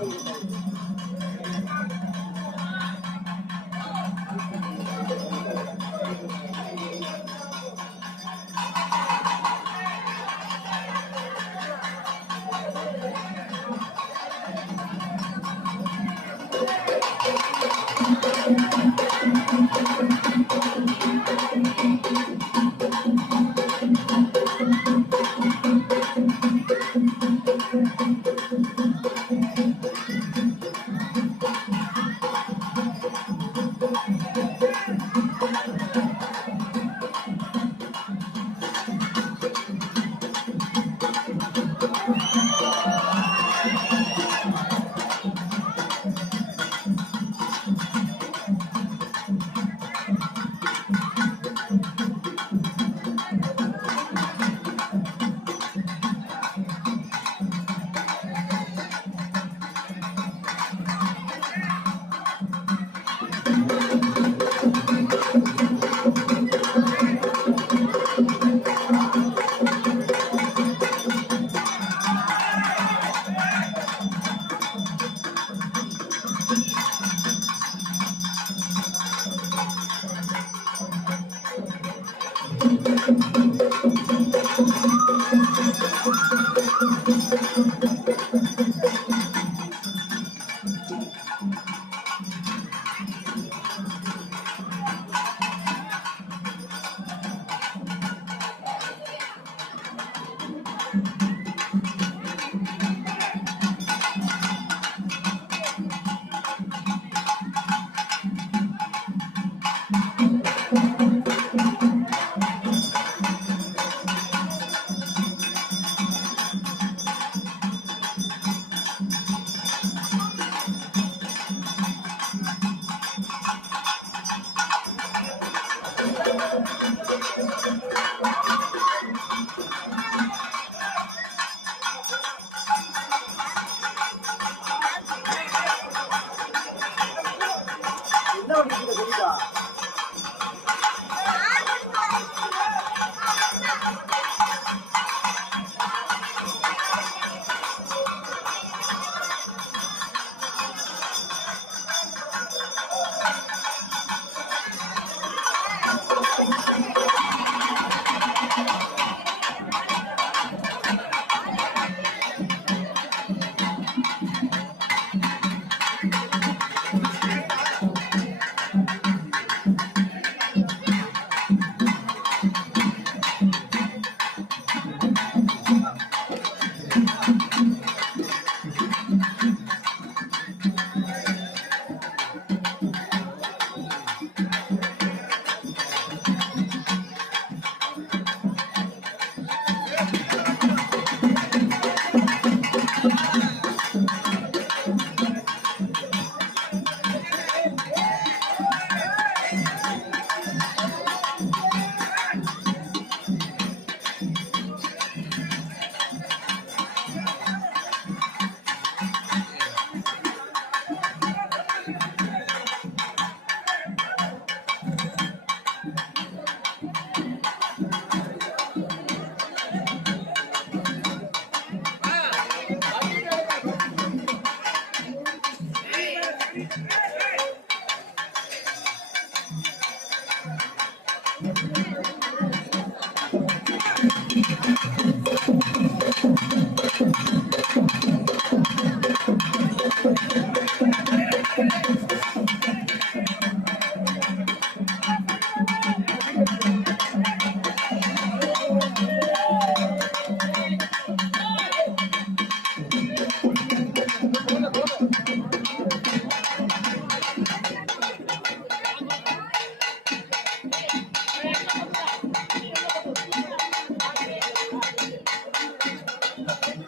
Thank oh, you. Thank you.